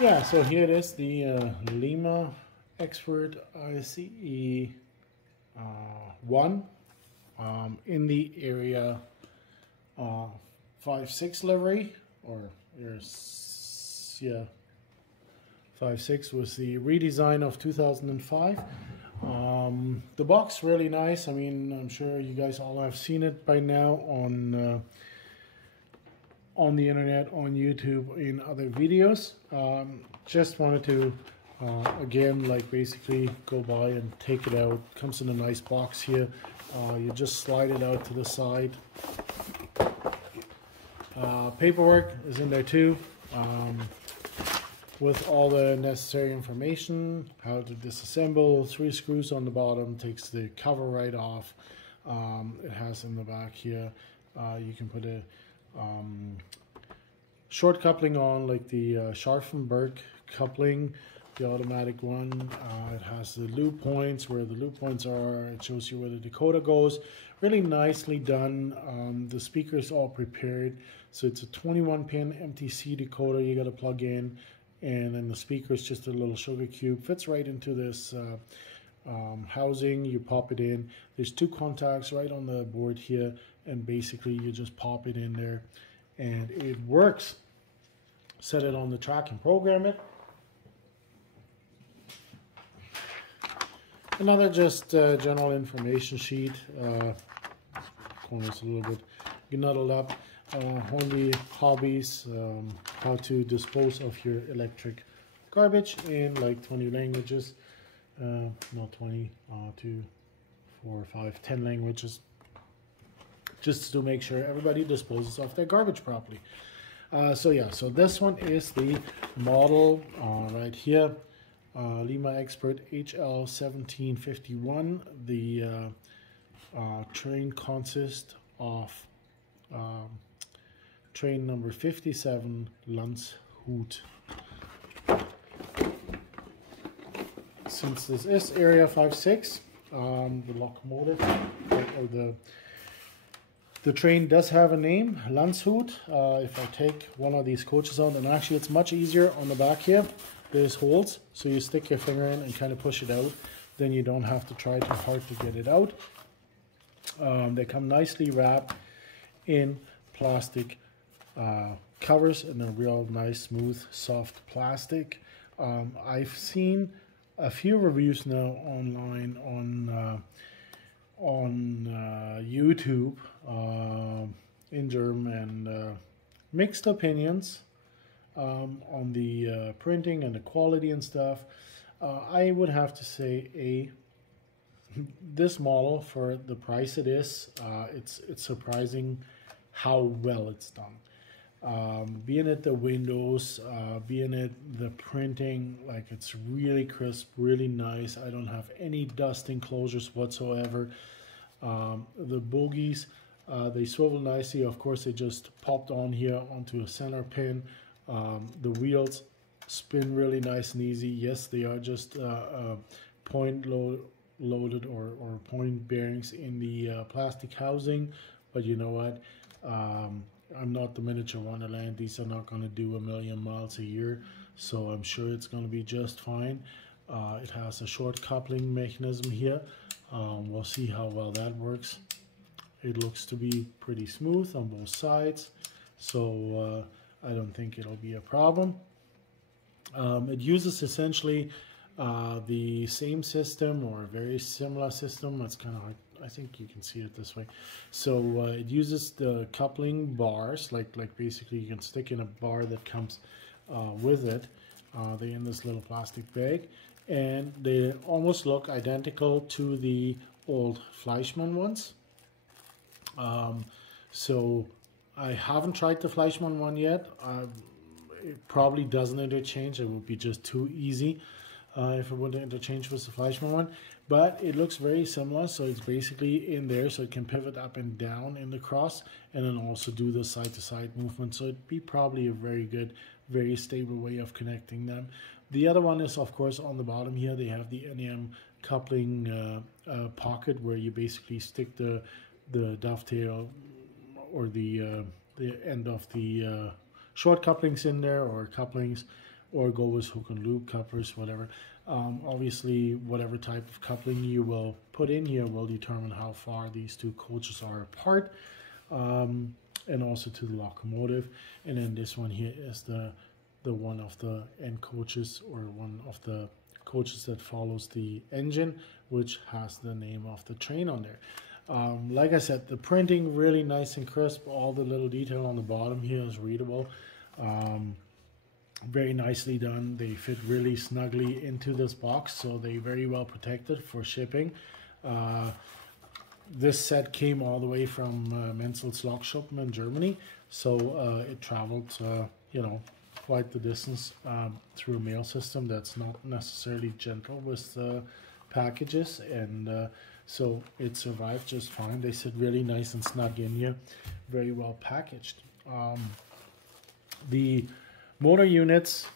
Yeah, so here it is, the Lima Expert ICE1 in the area 5.6 livery, or there's, yeah, 5.6 was the redesign of 2005. The box really nice. I mean, I'm sure you guys all have seen it by now on the internet, on YouTube, in other videos. Just wanted to again, like, basically go by and take it out. Comes in a nice box here. You just slide it out to the side. Paperwork is in there too, with all the necessary information, how to disassemble. 3 screws on the bottom, takes the cover right off. It has in the back here, you can put a short coupling on, like the Scharfenberg coupling, the automatic one. It has the loop points, where the loop points are. It shows you where the decoder goes. Really nicely done. The speakers all prepared. So it's a 21-pin MTC decoder you got to plug in, and then the speaker is just a little sugar cube. Fits right into this housing. You pop it in. There's 2 contacts right on the board here, and basically you just pop it in there and it works. Set it on the track and program it. Another just general information sheet. Corners a little bit knuddled up. Only hobbies, how to dispose of your electric garbage in like 20 languages. Not 20, 2, 4, 5, 10 languages. Just to make sure everybody disposes of their garbage properly. So yeah, so this one is the model right here. Lima Expert HL1751. The train consists of train number 57, Landshut. Since this is area 5.6, the locomotive, or the train does have a name, Landshut. If I take one of these coaches out, and actually it's much easier on the back here. There's holes, so you stick your finger in and kind of push it out. Then you don't have to try too hard to get it out. They come nicely wrapped in plastic covers, and a real nice, smooth, soft plastic. I've seen a few reviews now online on YouTube in German, and mixed opinions on the printing and the quality and stuff. I would have to say this model, for the price it is, it's surprising how well it's done. Being it the windows, being it the printing, like, it's really crisp, really nice. I don't have any dust enclosures whatsoever. The bogies, they swivel nicely. Of course, they just popped on here onto a center pin. The wheels spin really nice and easy. Yes, they are just point loaded or point bearings in the plastic housing, but you know what? I'm not the miniature Wonderland. These are not going to do 1,000,000 miles a year, so I'm sure it's going to be just fine. It has a short coupling mechanism here. We'll see how well that works. It looks to be pretty smooth on both sides, so I don't think it'll be a problem. It uses essentially the same system, or a very similar system. It's kind of hard. I think you can see it this way. So it uses the coupling bars, like basically you can stick in a bar that comes with it. They're in this little plastic bag, and they almost look identical to the old Fleischmann ones. So I haven't tried the Fleischmann one yet. It probably doesn't interchange. It would be just too easy if it would interchange with the Fleischmann one. But it looks very similar. So it's basically in there, so it can pivot up and down in the cross, and then also do the side-to-side movement. So it'd be probably a very good, very stable way of connecting them. The other one is, of course, on the bottom here. They have the NEM coupling pocket, where you basically stick the dovetail, or the end of the short couplings in there, or couplings, or go with hook and loop couplers, whatever. Obviously, whatever type of coupling you will put in here will determine how far these two coaches are apart, and also to the locomotive. And then this one here is the one of the end coaches, or one of the coaches that follows the engine, which has the name of the train on there. Like I said, the printing really nice and crisp. All the little detail on the bottom here is readable. Very nicely done. They fit really snugly into this box, so they're very well protected for shipping. This set came all the way from Menzel's Lokschuppen in Germany, so it traveled, you know, quite the distance through a mail system that's not necessarily gentle with packages, and so it survived just fine. They sit really nice and snug in here, very well packaged. The motor units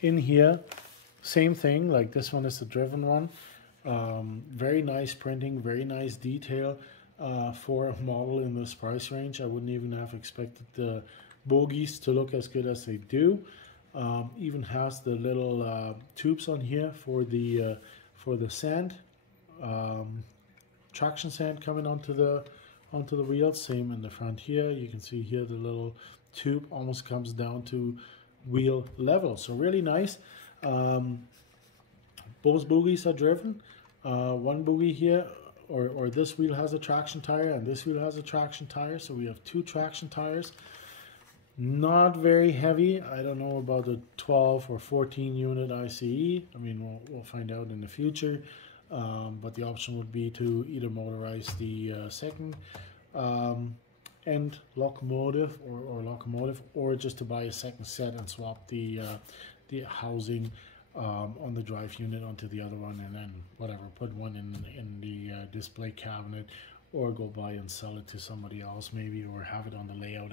in here, same thing, like this one is the driven one. Very nice printing, very nice detail for a model in this price range. I wouldn't even have expected the bogies to look as good as they do. Even has the little tubes on here for the sand, traction sand coming onto the wheels. Same in the front here. You can see here the little tube almost comes down to wheel level, so really nice. Both bogies are driven. One bogie here, or this wheel has a traction tire, and this wheel has a traction tire, so we have two traction tires. Not very heavy. I don't know about the 12 or 14 unit ICE. I mean, we'll find out in the future, but the option would be to either motorize the second end locomotive or just to buy a second set and swap the housing on the drive unit onto the other one, and then whatever, put one in the display cabinet, or go buy and sell it to somebody else maybe, or have it on the layout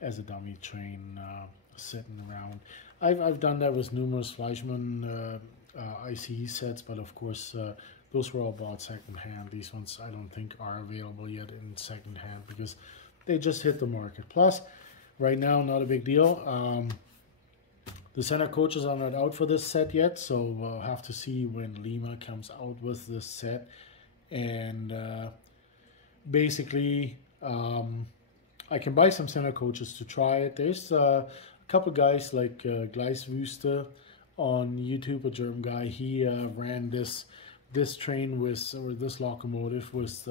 as a dummy train sitting around. I've done that with numerous Fleischmann ICE sets, but of course those were all bought secondhand. These ones I don't think are available yet in secondhand because they just hit the market. Plus, right now, not a big deal. The center coaches are not out for this set yet, so we'll have to see when Lima comes out with this set. And basically, I can buy some center coaches to try it. There's a couple guys like Gleiswüste on YouTube, a German guy. He ran this train with, or this locomotive with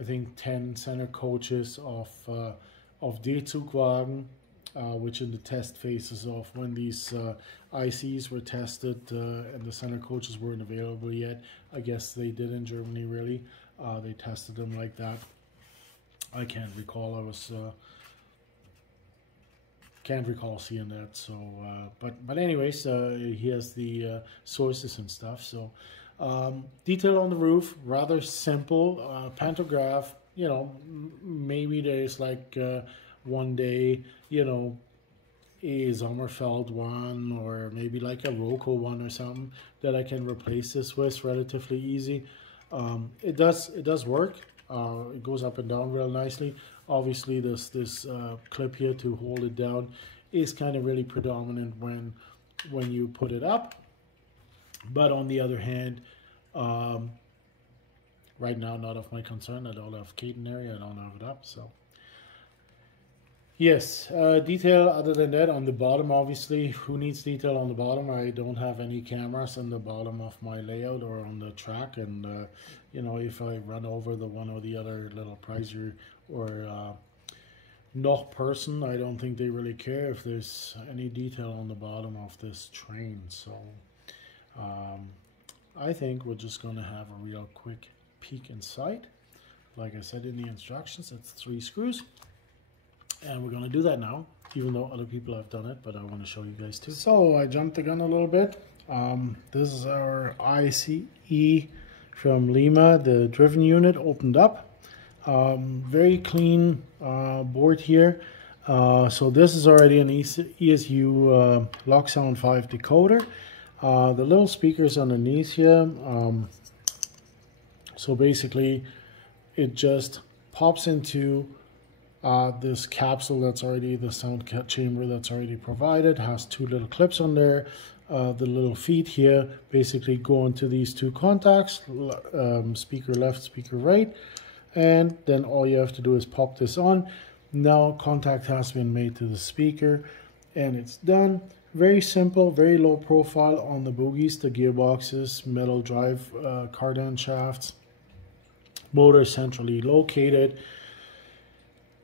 I think 10 center coaches of D-Zugwagen, which in the test phases of when these ICs were tested and the center coaches weren't available yet. I guess they did in Germany, really. They tested them like that. I can't recall. I was can't recall seeing that. So, but anyways, he has the sources and stuff. So, detail on the roof, rather simple. Pantograph. You know, maybe there's like one day, you know, a Sommerfeld one, or maybe like a Roco one or something that I can replace this with relatively easy. It does work. It goes up and down real nicely. Obviously, this clip here to hold it down is kind of really predominant when you put it up. But on the other hand, right now, not of my concern. I don't have catenary. I don't have it up. So yes, detail other than that on the bottom. Obviously, who needs detail on the bottom? I don't have any cameras on the bottom of my layout or on the track, and you know, if I run over the one or the other little prizer or noch person, I don't think they really care if there's any detail on the bottom of this train. So I think we're just gonna have a real quick peek inside. Like I said in the instructions, it's 3 screws. And we're going to do that now, even though other people have done it, but I want to show you guys too. So I jumped the gun a little bit. This is our ICE from Lima, the driven unit opened up. Very clean board here. So this is already an ESU Lock Sound 5 decoder. The little speakers underneath here. So basically it just pops into This capsule that's already, the sound chamber that's already provided, has two little clips on there. The little feet here basically go into these two contacts, speaker left, speaker right, and then all you have to do is pop this on. Now contact has been made to the speaker and it's done. Very simple, very low profile on the bogies, the gearboxes, metal drive cardan shafts, motor centrally located.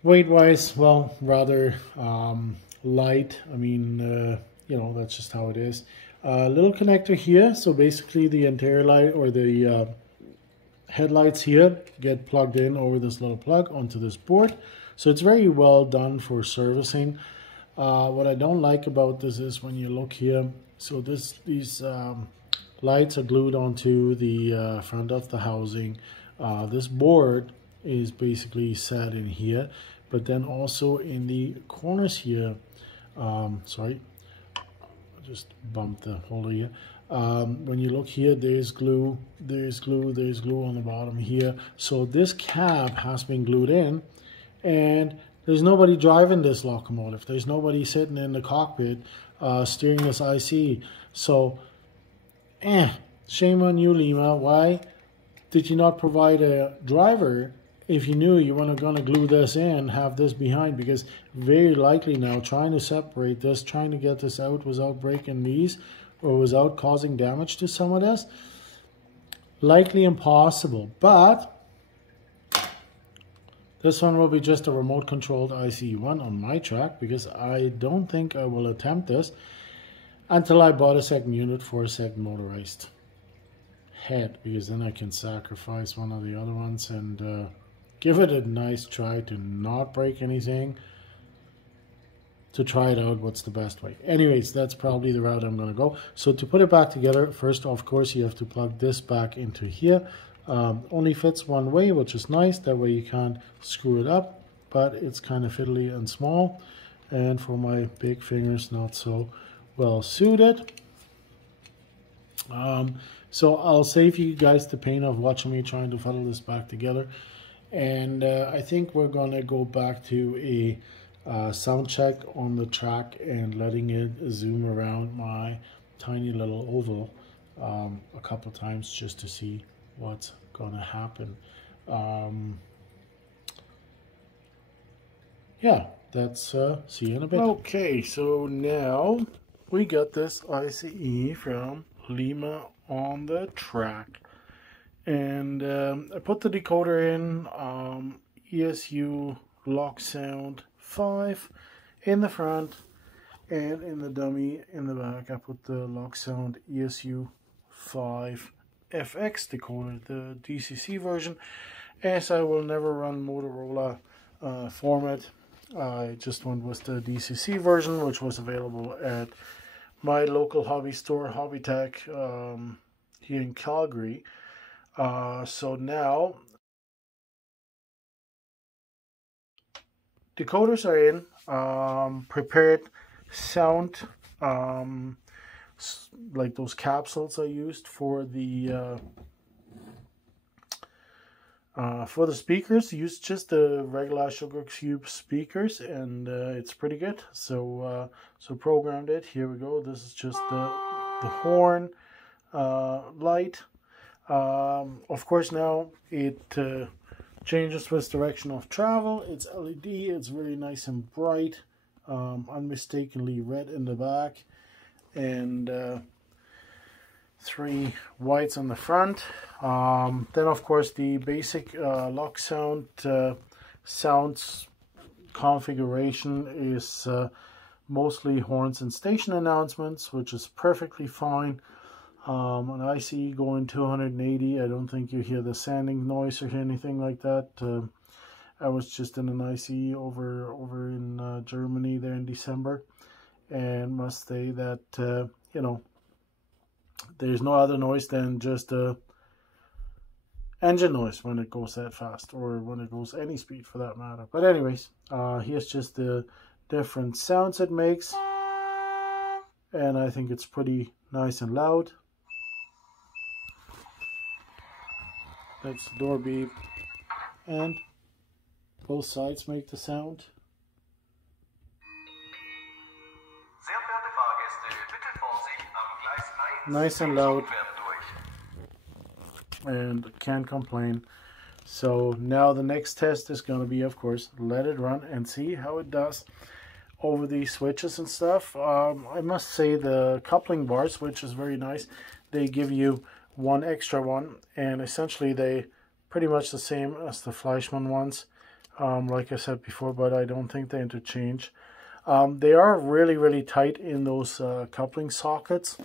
Weight wise, well, rather light. I mean, you know, that's just how it is. Little connector here, so basically the interior light or the headlights here get plugged in over this little plug onto this board. So it's very well done for servicing. What I don't like about this is when you look here, so these lights are glued onto the front of the housing. This board is basically set in here, but then also in the corners here, sorry, I just bumped the holder here. When you look here, there's glue on the bottom here. So this cab has been glued in, and there's nobody driving this locomotive. There's nobody sitting in the cockpit steering this ICE. So, shame on you, Lima. Why did you not provide a driver if you knew you weren't going to glue this in, have this behind? Because very likely now, trying to separate this, trying to get this out without breaking these or without causing damage to some of this, likely impossible. But this one will be just a remote controlled ICE1 on my track, because I don't think I will attempt this until I bought a second unit for a second motorized head, because then I can sacrifice one of the other ones and give it a nice try to not break anything, to try it out what's the best way. Anyways, that's probably the route I'm going to go. So to put it back together, first of course you have to plug this back into here. Only fits one way, which is nice. That way you can't screw it up, but it's kind of fiddly and small, and for my big fingers not so well suited. So I'll save you guys the pain of watching me trying to fiddle this back together, and I think we're gonna go back to a sound check on the track and letting it zoom around my tiny little oval a couple times just to see what's gonna happen. Yeah, that's see you in a bit. Okay, so now we got this ICE from Lima on the track, and I put the decoder in, ESU lock sound 5 in the front, and in the dummy in the back I put the lock sound ESU 5 FX decoder, the DCC version, as I will never run Motorola format. I just went with the DCC version, which was available at my local hobby store, Hobby Tech, here in Calgary. So now decoders are in, prepared sound, like those capsules I used for the speakers. Used just the regular sugar cube speakers, and it's pretty good. So so programmed it. Here we go. This is just the horn light. Of course now it changes with direction of travel. It's LED. It's very nice and bright, unmistakably red in the back, and 3 whites on the front. Then of course the basic lock sound sounds configuration is mostly horns and station announcements, which is perfectly fine. An ICE going 280, I don't think you hear the sanding noise or anything like that. I was just in an ICE over in Germany there in December, and must say that you know, there's no other noise than just engine noise when it goes that fast, or when it goes any speed for that matter. But anyways, here's just the different sounds it makes, and I think it's pretty nice and loud. That's the door beep, and Both sides make the sound. Nice and loud, and can't complain. So now the next test is going to be, of course, let it run and see how it does over these switches and stuff. I must say the coupling bars, which is very nice, they give you one extra one, and essentially they pretty much the same as the Fleischmann ones, like I said before, but I don't think they interchange. They are really tight in those coupling sockets,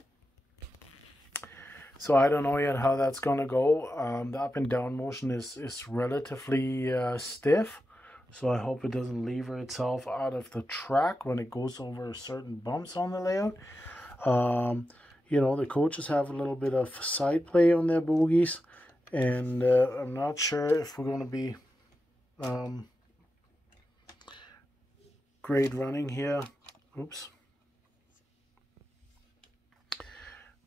so I don't know yet how that's gonna go. The up and down motion is relatively stiff, so I hope it doesn't lever itself out of the track when it goes over certain bumps on the layout. You know, the coaches have a little bit of side play on their bogies, and I'm not sure if we're going to be great running here. Oops.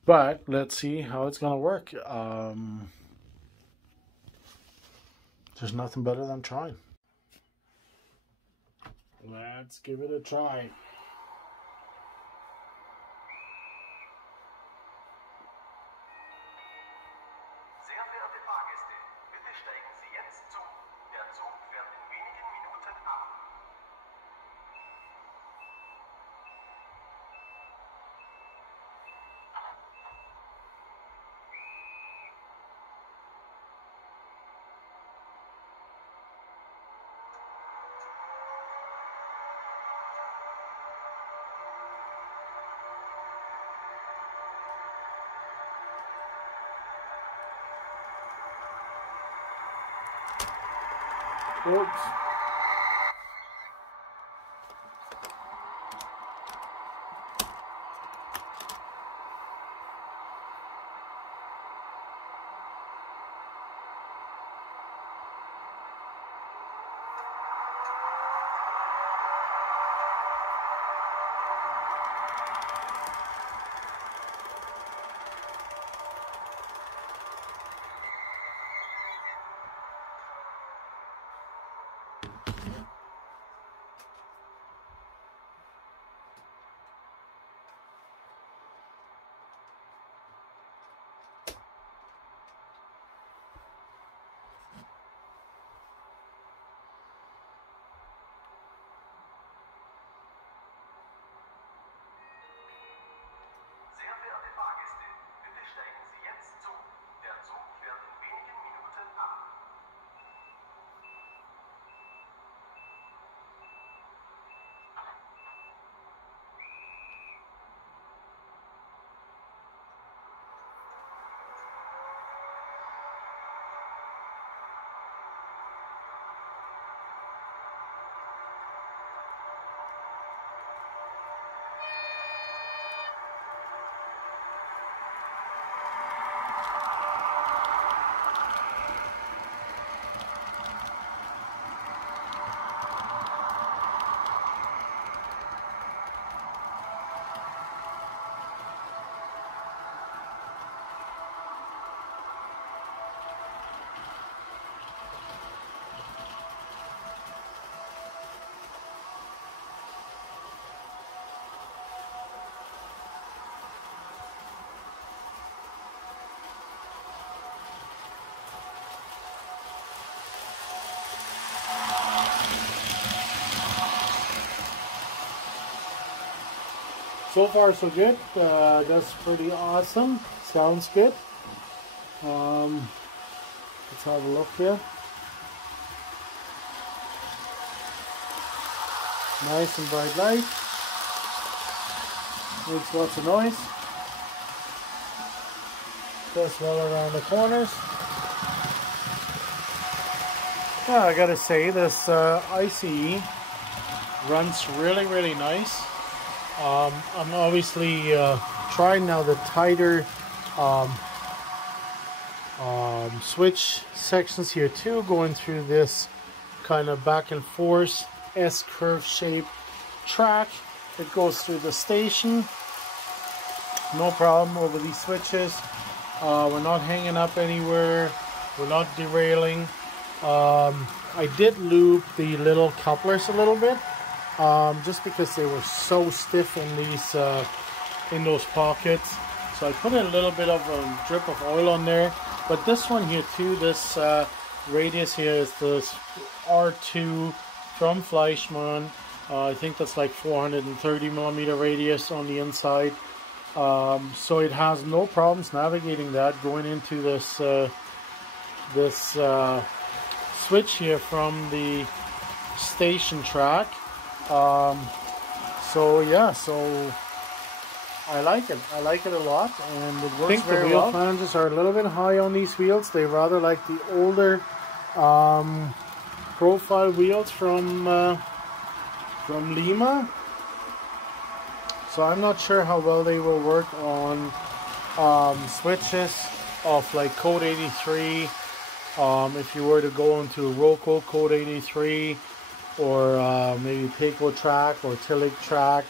But let's see how it's going to work. There's nothing better than trying. Let's give it a try. Oops. So far so good. That's pretty awesome. Sounds good. Let's have a look here. Nice and bright light. Makes lots of noise. Goes well around the corners. Yeah, I gotta say this ICE runs really nice. I'm obviously trying now the tighter switch sections here too, going through this kind of back and forth S-curve shaped track. It goes through the station, no problem over these switches. We're not hanging up anywhere, we're not derailing. I did lube the little couplers a little bit, just because they were so stiff in these in those pockets. So I put a little bit of a drip of oil on there. But this one here too, this radius here is this R2 from Fleischmann. I think that's like 430 millimeter radius on the inside. So it has no problems navigating that going into this switch here from the station track. So yeah, so I like it a lot, and it works very well. I think the wheel flanges are a little bit high on these wheels. They rather like the older profile wheels from Lima. So I'm not sure how well they will work on switches of like Code 83. If you were to go into Roco Code 83, or maybe Peco track or Tillich track.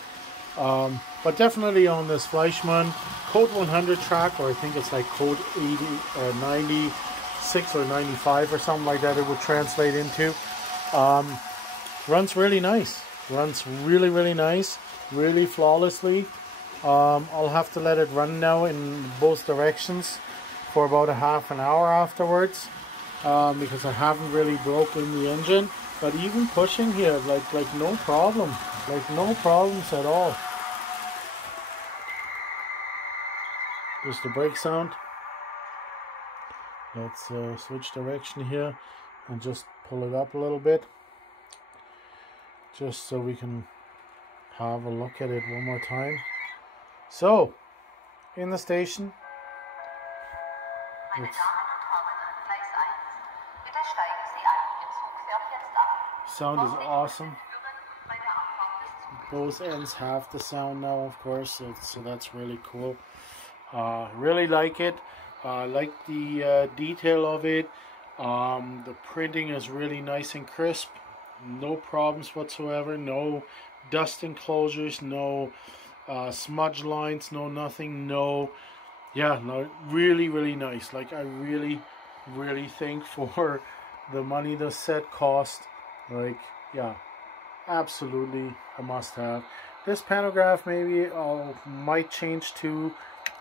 But definitely on this Fleischmann Code 100 track, or I think it's like Code 80 or 96 or 95 or something like that it would translate into. Runs really nice. Runs really, really nice. Really flawlessly. I'll have to let it run now in both directions for about a half an hour afterwards, because I haven't really broken the engine. But even pushing here, like no problem. Like no problems at all. Just the brake sound. Let's switch direction here and just pull it up a little bit, just so we can have a look at it one more time. So, in the station, sound is awesome. Both ends have the sound now, of course, so that's really cool. Really like it. Like the detail of it. The printing is really nice and crisp. No problems whatsoever. No dust enclosures. No smudge lines. No nothing. No. Yeah, no. Really, really nice. Like, I really, really think for the money the set cost, like, yeah, absolutely a must-have. This pantograph maybe might change to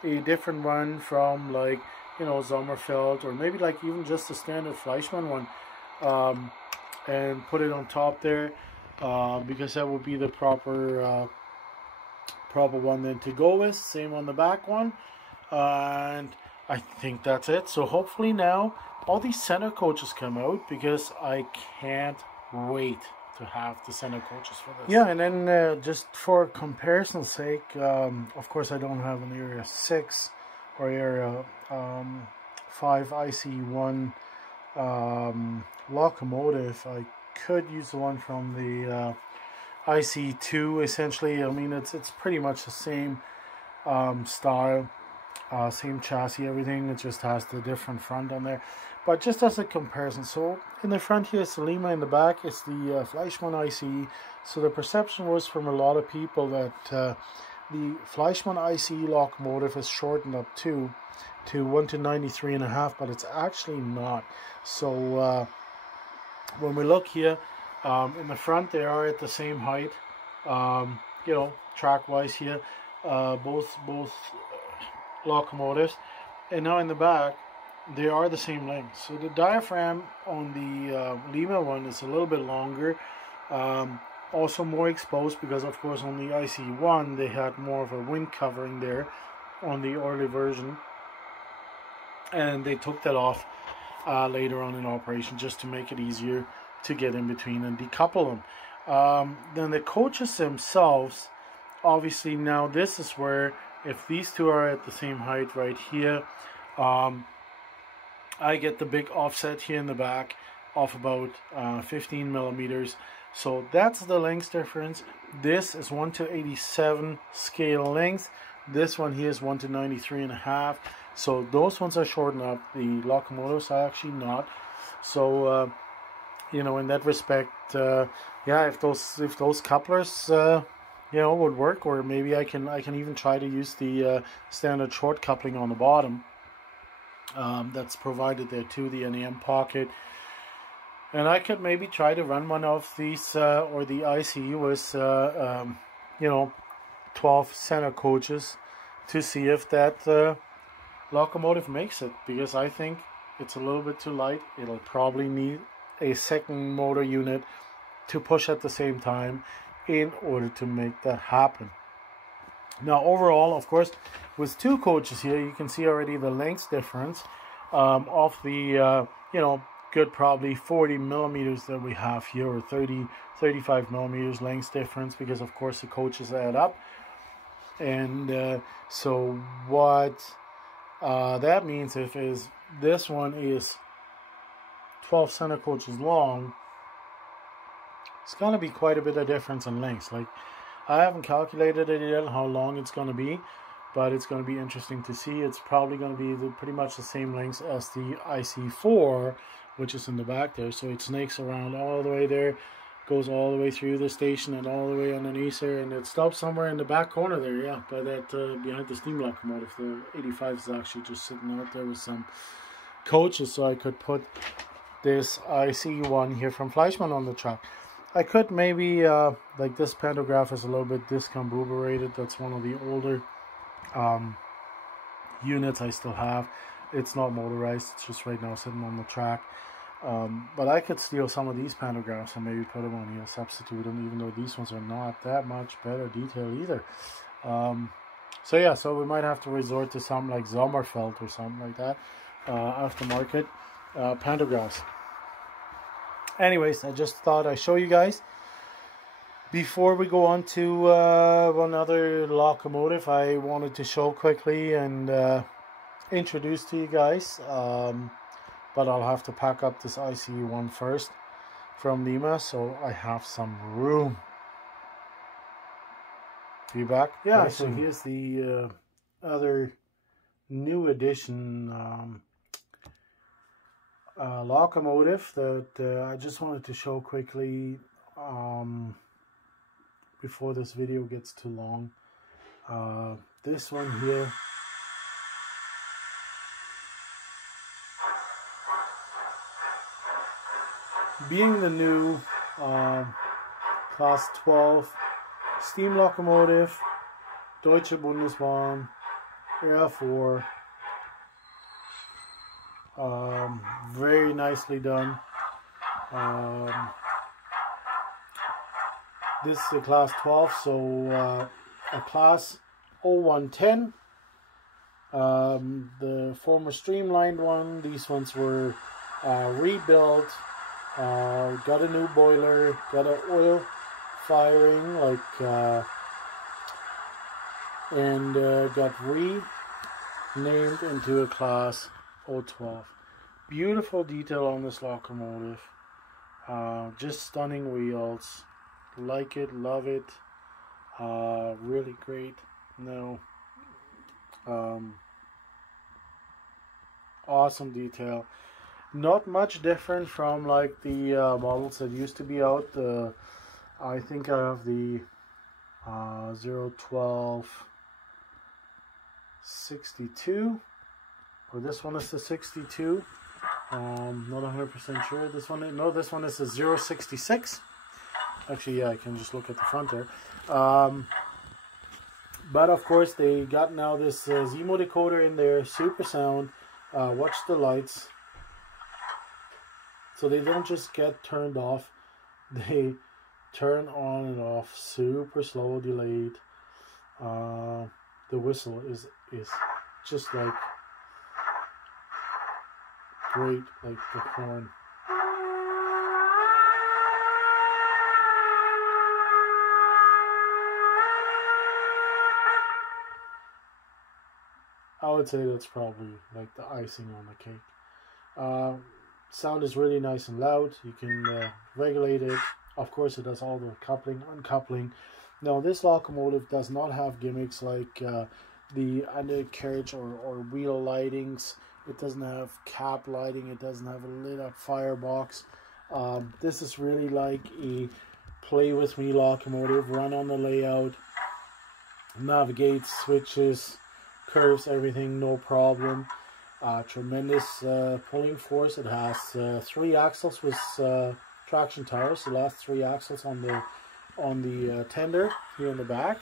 a different one from, like, you know, Sommerfeld, or maybe like even just a standard Fleischmann one, and put it on top there, because that would be the proper one then to go with. Same on the back one, and I think that's it. So hopefully now all these center coaches come out, because I can't wait to have the center coaches for this. Yeah, and then just for comparison's sake, of course I don't have an Area 6 or Area 5 ICE1 locomotive. I could use the one from the ICE2 essentially. I mean, it's pretty much the same style, same chassis, everything. It just has the different front on there. But just as a comparison, so in the front here is the Lima, in the back is the Fleischmann ICE. So the perception was from a lot of people that the Fleischmann ICE locomotive is shortened up to 1:93.5, but it's actually not. So when we look here, in the front they are at the same height, you know, track-wise here, both locomotives, and now in the back they are the same length. So the diaphragm on the Lima one is a little bit longer, also more exposed, because of course on the ICE1 they had more of a wind covering there on the early version, and they took that off later on in operation just to make it easier to get in between and decouple them. Then the coaches themselves, obviously now this is where, if these two are at the same height right here, I get the big offset here in the back of about 15 millimeters. So that's the length difference. This is 1:87 scale length. This one here is 1:93.5. So those ones are shortened up. The locomotives are actually not. So you know, in that respect, yeah, if those couplers you know, would work, or maybe I can even try to use the standard short coupling on the bottom. That's provided there too, the NAM pocket. And I could maybe try to run one of these, or the ICE with, you know, 12 center coaches to see if that locomotive makes it, because I think it's a little bit too light. It'll probably need a second motor unit to push at the same time in order to make that happen. Now overall, of course, with two coaches here, you can see already the length difference of the you know, good probably 40 millimeters that we have here, or 35 millimeters length difference, because of course the coaches add up. And so what that means is this one is 12 center coaches long, it's going to be quite a bit of difference in length. Like, I haven't calculated it yet how long it's going to be, but it's going to be interesting to see. It's probably going to be pretty much the same length as the IC4, which is in the back there. So it snakes around all the way there, goes all the way through the station and all the way underneath there, and it stops somewhere in the back corner there, yeah, by that behind the steam locomotive. The 85 is actually just sitting out there with some coaches, so I could put this ICE1 here from Fleischmann on the track. I could maybe, like, this pantograph is a little bit discombobulated. That's one of the older units I still have. It's not motorized, it's just right now sitting on the track. But I could steal some of these pantographs and maybe put them on here, substitute them, even though these ones are not that much better detail either. So yeah, so we might have to resort to something like Sommerfeld or something like that, aftermarket pantographs. Anyways, I just thought I'd show you guys. Before we go on to another locomotive, I wanted to show quickly and introduce to you guys, but I'll have to pack up this ICE1 first from Lima, so I have some room. Be back? Yeah, so here's the other new edition locomotive that I just wanted to show quickly before this video gets too long. This one here, being the new Class 12 steam locomotive, Deutsche Bundesbahn, R4, very nicely done. This is a Class 12, so a Class 0110. The former streamlined one, these ones were rebuilt, got a new boiler, got an oil firing, like, and got renamed into a Class 012. Beautiful detail on this locomotive, just stunning wheels. Like it, love it, really great. No, awesome detail. Not much different from like the models that used to be out. I think I have the 012 62, or this one is the 62. Not 100% sure. This one, no, this one is the 066. Actually, yeah, I can just look at the front there. But of course, they got now this Zemo decoder in there, super sound. Watch the lights. So they don't just get turned off, they turn on and off, super slow, delayed. The whistle is just like great, like the horn. I would say that's probably like the icing on the cake. Sound is really nice and loud. You can regulate it. Of course, it does all the coupling, uncoupling. Now, this locomotive does not have gimmicks like the undercarriage or wheel lightings. It doesn't have cap lighting. It doesn't have a lit up firebox. This is really like a play with me locomotive. Run on the layout, navigate, switches, curves, everything, no problem. Tremendous pulling force. It has 3 axles with traction tires. The last 3 axles on the tender here in the back.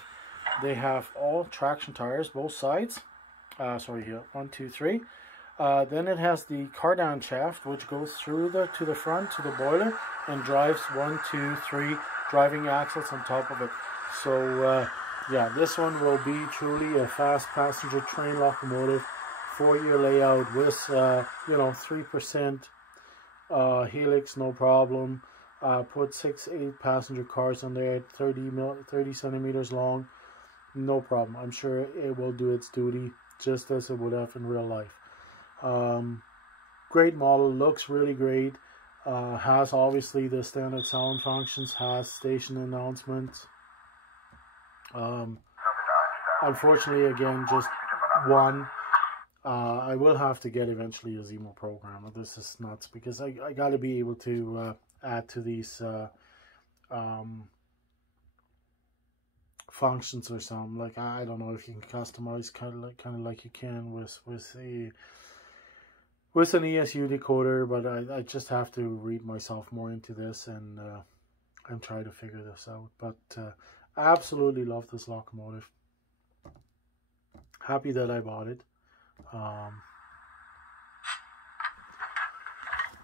They have all traction tires, both sides. Sorry, here 1, 2, 3. Then it has the cardan shaft, which goes through to the front to the boiler and drives 1, 2, 3 driving axles on top of it. So yeah, this one will be truly a fast passenger train locomotive. 4-year layout with you know, 3% helix, no problem. Put 6-8 passenger cars on there, 30 centimeters long, no problem. I'm sure it will do its duty just as it would have in real life. Great model, looks really great. Has obviously the standard sound functions, has station announcements. Unfortunately, again, just one. I will have to get eventually a Zemo programmer. This is nuts because I got to be able to add to these functions or something. Like, I don't know if you can customize kind of like you can with an ESU decoder, but I just have to read myself more into this and try to figure this out. But I absolutely love this locomotive. Happy that I bought it.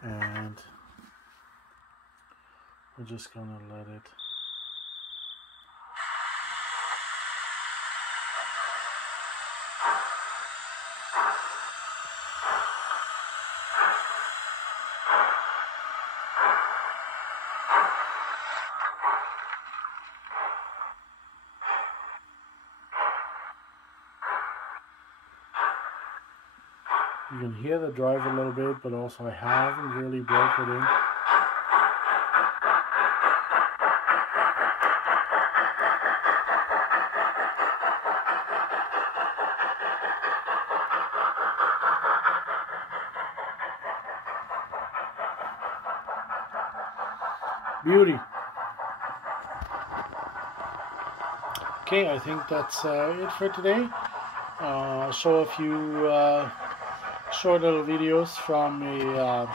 And we're just gonna let it you can hear the drive a little bit, but also I haven't really broke it in. Beauty. Okay, I think that's it for today. I'll show a few short little videos from a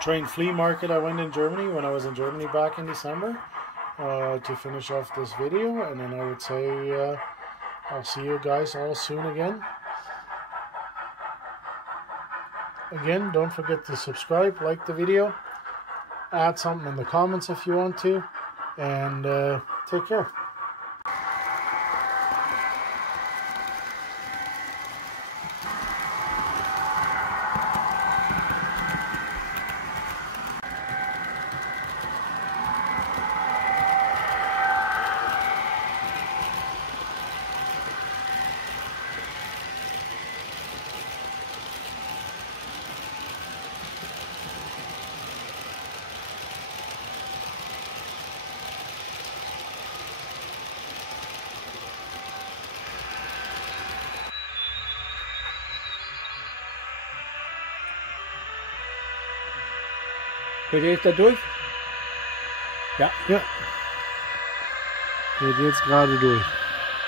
train flea market I went in Germany when I was in Germany back in December to finish off this video, and then I would say I'll see you guys all soon again. Again, don't forget to subscribe, like the video, add something in the comments if you want to, and take care. Geht jetzt da durch? Ja. Ja. Geht jetzt gerade durch.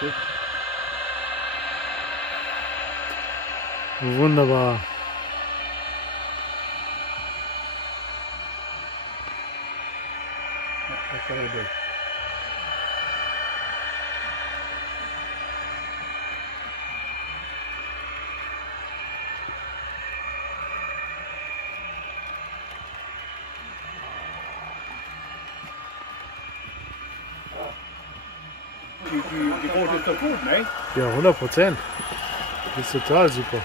Gut. Wunderbar. Ja, das kann er durch. Die Quote ist doch gut, ne? Ja, 100%. Das ist total super.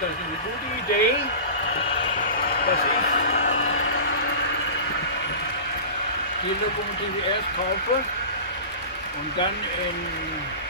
Das ist eine gute Idee, dass ich die Lokomotive erst kaufe und dann in